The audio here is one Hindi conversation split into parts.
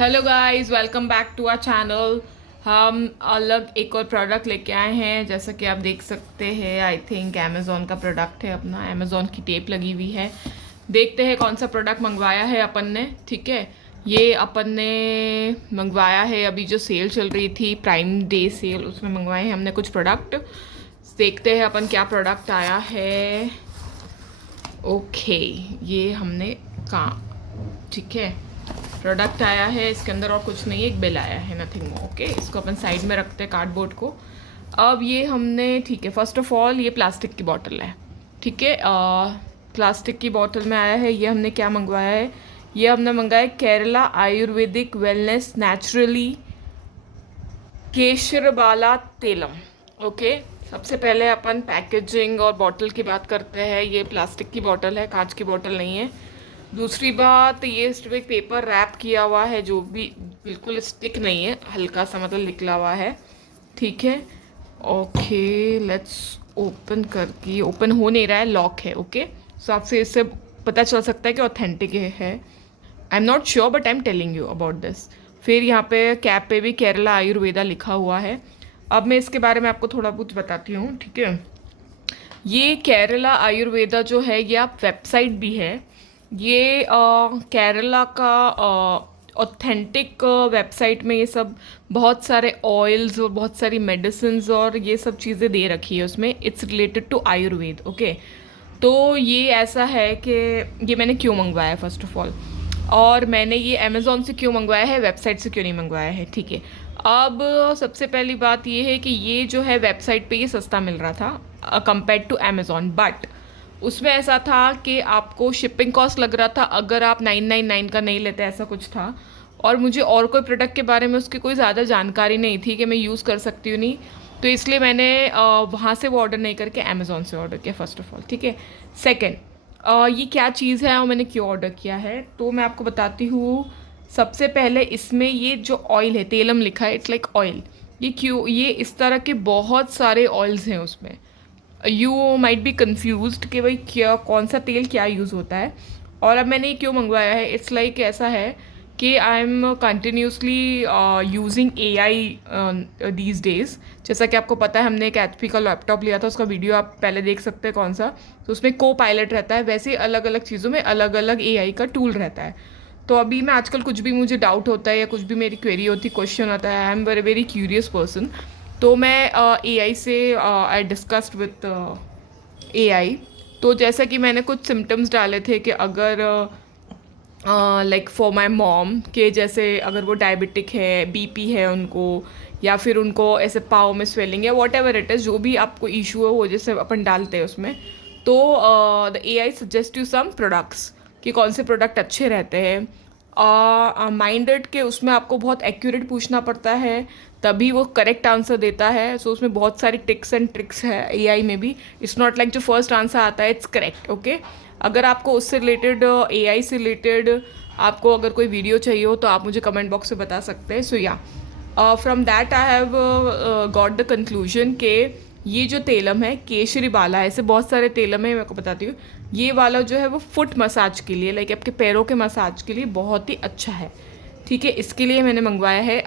Hello guys, welcome back to our channel. हम अलग एक और प्रोडक्ट लेके आए हैं। जैसा कि आप देख सकते हैं, आई थिंक अमेज़ॉन का प्रोडक्ट है। अपना अमेज़ॉन की टेप लगी हुई है। देखते हैं कौन सा प्रोडक्ट मंगवाया है अपन ने। ठीक है, ये अपन ने मंगवाया है अभी जो सेल चल रही थी, प्राइम डे सेल, उसमें मंगवाए हैं हमने कुछ प्रोडक्ट। देखते हैं अपन क्या प्रोडक्ट आया है। ओके, ये हमने कहाँ, ठीक है, प्रोडक्ट आया है। इसके अंदर और कुछ नहीं है, एक बिल आया है, नथिंग मोर। ओके, इसको अपन साइड में रखते हैं, कार्डबोर्ड को। अब ये हमने, ठीक है, फर्स्ट ऑफ ऑल ये प्लास्टिक की बॉटल है। ठीक है, प्लास्टिक की बॉटल में आया है। ये हमने क्या मंगवाया है, ये हमने मंगाया Kerala Ayurvedic wellness naturally Ksheerabala Thailam. Okay, सबसे पहले अपन पैकेजिंग और बॉटल की बात करते हैं। ये प्लास्टिक की बॉटल है, कांच की बॉटल नहीं है। दूसरी बात, ये सिर्फ एक पेपर रैप किया हुआ है, जो भी बिल्कुल स्टिक नहीं है, हल्का सा मतलब निकला हुआ है। ठीक है, ओके, लेट्स ओपन करके, ओपन हो नहीं रहा है, लॉक है। ओके, सो आपसे इससे पता चल सकता है कि ऑथेंटिक है। I am not sure but I am telling you about this. फिर यहाँ पे कैप पे भी केरला आयुर्वेदा लिखा हुआ है। अब मैं इसके बारे में आपको थोड़ा बहुत बताती हूँ। ठीक है, ये केरला आयुर्वेदा जो है, ये आप वेबसाइट भी है। ये केरला का ऑथेंटिक वेबसाइट में ये सब बहुत सारे ऑयल्स और बहुत सारी मेडिसिन्स और ये सब चीज़ें दे रखी है उसमें। It's related to Ayurveda. Okay, तो ये ऐसा है कि ये मैंने क्यों मंगवाया फर्स्ट ऑफ ऑल, और मैंने ये अमेज़ॉन से क्यों मंगवाया है, वेबसाइट से क्यों नहीं मंगवाया है। ठीक है, अब सबसे पहली बात ये है कि ये जो है वेबसाइट पे ये सस्ता मिल रहा था कंपेयर टू अमेज़ॉन, बट उसमें ऐसा था कि आपको शिपिंग कॉस्ट लग रहा था अगर आप 999 का नहीं लेते, ऐसा कुछ था। और मुझे और कोई प्रोडक्ट के बारे में उसकी कोई ज़्यादा जानकारी नहीं थी कि मैं यूज़ कर सकती हूँ नहीं, तो इसलिए मैंने वहाँ से वो ऑर्डर नहीं करके अमेज़ॉन से ऑर्डर किया फर्स्ट ऑफ ऑल। ठीक है, सेकेंड, ये क्या चीज़ है और मैंने क्यों ऑर्डर किया है, तो मैं आपको बताती हूँ। सबसे पहले इसमें ये जो ऑयल है, तेलम लिखा है, इट्स लाइक ऑयल। ये क्यों, ये इस तरह के बहुत सारे ऑयल्स हैं उसमें। यू माइट बी कन्फ्यूज्ड कि भाई क्या, कौन सा तेल क्या यूज़ होता है। और अब मैंने ये क्यों मंगवाया है, इट्स लाइक ऐसा है कि I am continuously using AI these days. जैसा कि आपको पता है, हमने एक HP का लैपटॉप लिया था, उसका वीडियो आप पहले देख सकते हैं कौन सा। तो उसमें को पायलट रहता है, वैसे अलग अलग चीज़ों में अलग अलग AI का टूल रहता है। तो अभी मैं आजकल कुछ भी मुझे डाउट होता है या कुछ भी मेरी क्वेरी होती, क्वेश्चन आता है, I am very very curious person. तो मैं AI से आई डिस्कस्ड विथ AI। तो जैसा कि मैंने कुछ सिम्टम्स डाले थे कि अगर लाइक फॉर माई मॉम, के जैसे अगर वो डायबिटिक है, BP है उनको, या फिर उनको ऐसे पाँव में स्वेलिंग है, वॉट एवर इट इज़, जो भी आपको इशू है वो जैसे अपन डालते हैं उसमें। तो the AI suggest you some products कि कौन से प्रोडक्ट अच्छे रहते हैं। माइंडेड के उसमें आपको बहुत एक्यूरेट पूछना पड़ता है, तभी वो करेक्ट आंसर देता है। सो उसमें बहुत सारी टिक्स एंड ट्रिक्स है AI में भी। इट्स नॉट लाइक जो फर्स्ट आंसर आता है इट्स करेक्ट। ओके, अगर आपको उससे रिलेटेड, AI से रिलेटेड आपको अगर कोई वीडियो चाहिए हो तो आप मुझे कमेंट बॉक्स में बता सकते हैं। सो या from that I have got the conclusion के ये जो तेलम है केशरी बाला है, ऐसे बहुत सारे तेलम है, मैं को बताती हूँ। ये वाला जो है वो फुट मसाज के लिए, लाइक आपके पैरों के मसाज के लिए बहुत ही अच्छा है। ठीक है, इसके लिए मैंने मंगवाया है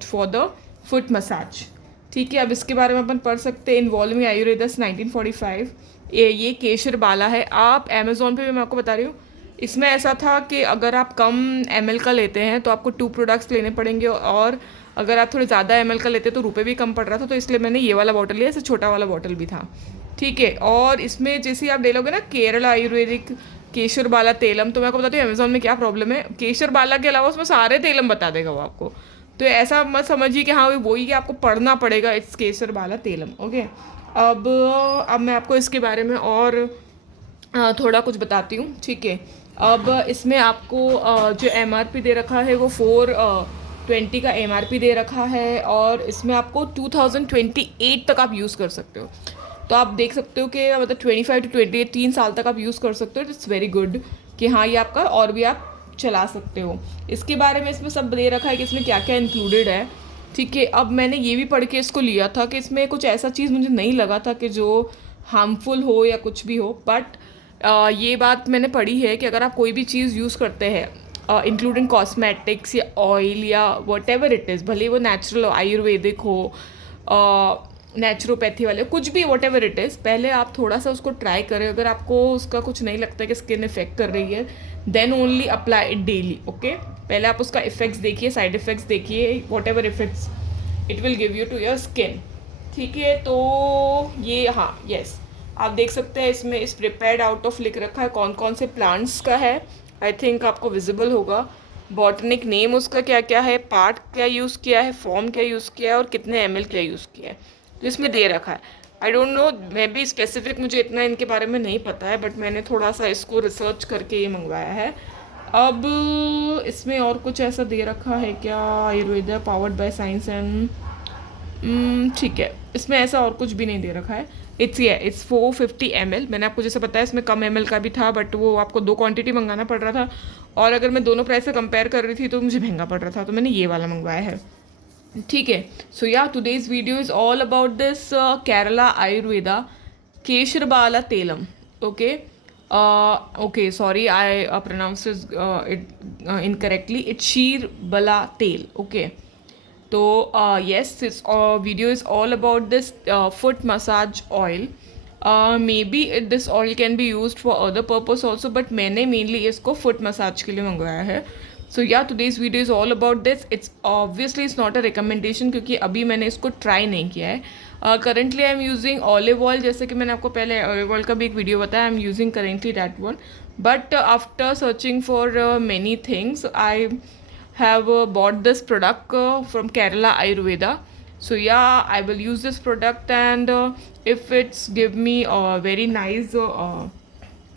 फॉर द फुट मसाज। ठीक है, अब इसके बारे में अपन पढ़ सकते हैं। इन्वॉल्विंग आयुर्वेदस 1945, ये केशर बाला है। आप अमेज़ॉन पे भी, मैं आपको बता रही हूँ, इसमें ऐसा था कि अगर आप कम ml का लेते हैं तो आपको 2 प्रोडक्ट्स लेने पड़ेंगे, और अगर आप थोड़े ज़्यादा ml का लेते हैं तो रुपये भी कम पड़ रहा था। तो इसलिए मैंने ये वाला बॉटल लिया, इससे छोटा वाला बॉटल भी था। ठीक है, और इसमें जैसे आप ले लोगे ना केरला आयुर्वेदिक केशर बाला तेलम, तो मैं आपको बताती हूँ अमेज़ॉन में क्या प्रॉब्लम है। केशर बाला के अलावा उसमें सारे तेलम बता देगा वो आपको। तो ऐसा मत समझिए कि हाँ वही कि आपको पढ़ना पड़ेगा, it's Kesar Bala Telam. Okay, अब मैं आपको इसके बारे में और थोड़ा कुछ बताती हूँ। ठीक है, अब इसमें आपको जो MRP दे रखा है वो 420 का MRP दे रखा है, और इसमें आपको 2028 तक आप यूज़ कर सकते हो। तो आप देख सकते हो कि मतलब 25 to 28, 3 साल तक आप यूज़ कर सकते हो। इट्स वेरी गुड कि हाँ ये आपका और भी आप चला सकते हो। इसके बारे में इसमें सब दे रखा है कि इसमें क्या क्या इंक्लूडेड है। ठीक है, अब मैंने ये भी पढ़ के इसको लिया था कि इसमें कुछ ऐसा चीज़ मुझे नहीं लगा था कि जो हार्मफुल हो या कुछ भी हो, बट ये बात मैंने पढ़ी है कि अगर आप कोई भी चीज़ यूज़ करते हैं इंक्लूडिंग कॉस्मेटिक्स या ऑयल या वट एवर इट इज़, भले वो नेचुरल आयुर्वेदिक हो, नेचुरोपैथी वाले, कुछ भी वट एवर इट इज़, पहले आप थोड़ा सा उसको ट्राई करें. अगर आपको उसका कुछ नहीं लगता कि स्किन इफेक्ट कर रही है, then only apply it daily. Okay, पहले आप उसका इफेक्ट्स देखिए, साइड इफेक्ट्स देखिए, whatever effects it will give you to your skin. ठीक है, तो ये, हाँ, यस, आप देख सकते हैं इसमें इस प्रिपेयर्ड आउट ऑफ लिख रखा है कौन कौन से प्लांट्स का है. आई थिंक आपको विजिबल होगा. बॉटनिक नेम उसका क्या क्या है, पार्ट क्या यूज़ किया है, फॉर्म क्या यूज़ किया है, और कितने ml क्या यूज़ किया है, तो इसमें दे रखा है. I don't know, may be specific मुझे इतना इनके बारे में नहीं पता है, बट मैंने थोड़ा सा इसको रिसर्च करके ये मंगवाया है. अब इसमें और कुछ ऐसा दे रखा है क्या, Ayurveda powered by science and, ठीक है, इसमें ऐसा और कुछ भी नहीं दे रखा है. It's 450 ml. मैंने आपको जैसे बताया इसमें कम ml का भी था, बट वो आपको 2 क्वांटिटी मंगाना पड़ रहा था, और अगर मैं दोनों प्राइस से कंपेयर कर रही थी तो मुझे महंगा पड़ रहा था, तो मैंने ये वाला मंगवाया है. ठीक है, so ya today's video is all about this Kerala Ayurveda Ksheerabala Thailam. Okay, okay, sorry, I pronounce it incorrectly. It's Ksheerabala tel. Okay, तो yes, this video is all about this foot massage oil. Maybe this oil can be used for other purpose also, but मैंने mainly इसको foot massage के लिए मंगवाया है. So yeah, today's video is all about this. It's obviously it's not a recommendation क्योंकि अभी मैंने इसको try नहीं किया है. Currently I am using olive oil, जैसे कि मैंने आपको पहले olive oil का भी एक वीडियो बताया. I am using currently that one. But after searching for many things, I have bought this product from Kerala Ayurveda. So yeah, I will use this product, and if it's give me a very nice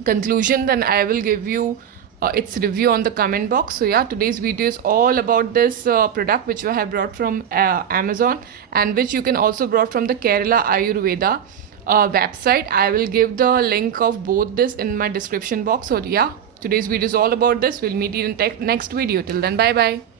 conclusion, then I will give you its review on the comment box. So yeah, today's video is all about this product which I have brought from Amazon, and which you can also brought from the Kerala Ayurveda website. I will give the link of both this in my description box. So yeah, today's video is all about this. We'll meet you in next video. Till then, bye bye.